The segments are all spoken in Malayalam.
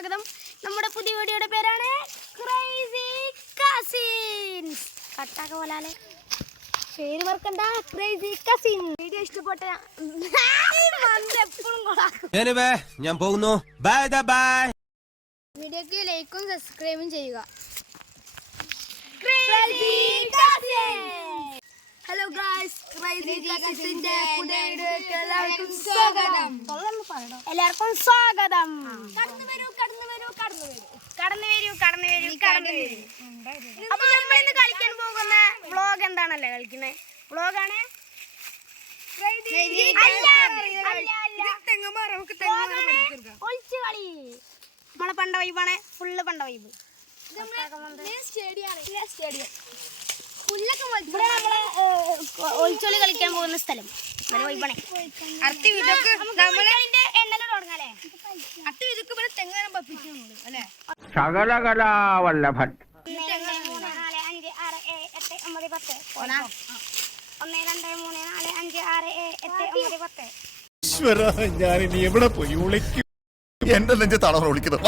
സ്വാഗതം. നമ്മുടെ പുതിയ വീഡിയോയുടെ പേരാണ് ക്രേസി കസിൻസ്. കട്ടാക്ക പോലാലെ പേര് മറക്കണ്ട, ക്രേസി കസിൻ. വീഡിയോ ഇഷ്ടപ്പെട്ട ഞാൻ പോകുന്നു. Bye bye. വീഡിയോക്ക് ലൈക്കും സബ്സ്ക്രൈബും ചെയ്യുക. Crazy cousin. Hello guys, crazy കസിൻസിന്റെ പുതിയ വീഡിയോയിലേക്ക് എല്ലാവർക്കും സ്വാഗതം. എല്ലാവർക്കും സ്വാഗതം. കടന്നു വരൂ. അപ്പൊ നമ്മൾ ഇന്ന് കളിക്കാൻ പോകുന്ന വ്ളോഗ് എന്താണല്ലേ കളിക്കുന്നത്? വ്ളോഗാണ് ഒളിച്ചു കളി. നമ്മളെ പണ്ട വൈബാണ്, ഫുള്ള് പണ്ട വൈബ്. ഒളിച്ചോളി കളിക്കാൻ പോകുന്ന സ്ഥലം വൈബാണ്. ശകലകലാവല്ലഭൻ. 1 2 3 4 5 6 7 8 9 10. 1 2 3 4 5 6 7 8 9 10. ഈശ്വര, ഞാൻ ഇനി എവിടെ പോയി വിളിക്കും? എന്റെ നെഞ്ചത്താണ് വിളിക്കുന്നത്.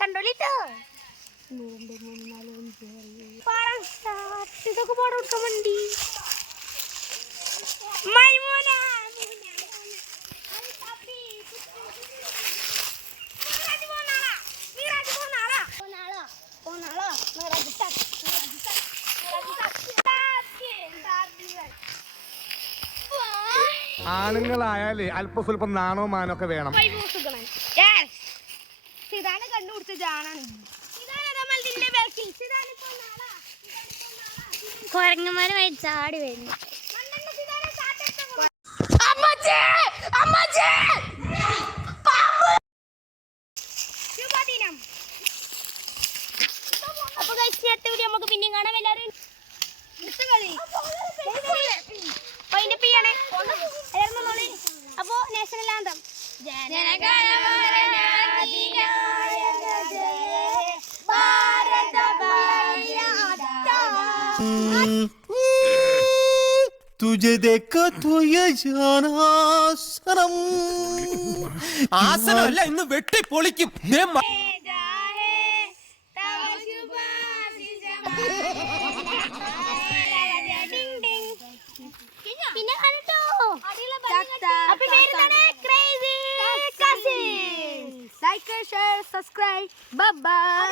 കണ്ടോളിട്ടോ, ഇതൊക്കെ പാടെ കൊടുക്കാൻ വേണ്ടി ആണുങ്ങളായാലേ അല്പ സ്വല്പം നാണോ മാനോ ഒക്കെ വേണം. ഇതാണ് കണ്ടുപിടിച്ച ജാനാണ്. കൊരങ്ങന്മാരുമായി ചാടി വരുന്നു. അപ്പൊ നമുക്ക് പിന്നെയും കാണാം. എല്ലാരും അപ്പോ നാഷണൽ ആന്തം तुझे देखा तो ये जाना सनम. ആസനമല്ല, ഇന്ന് വെട്ടി പൊളിക്കും. പിന്നെ കണ്ടോ like share subscribe. Bye bye.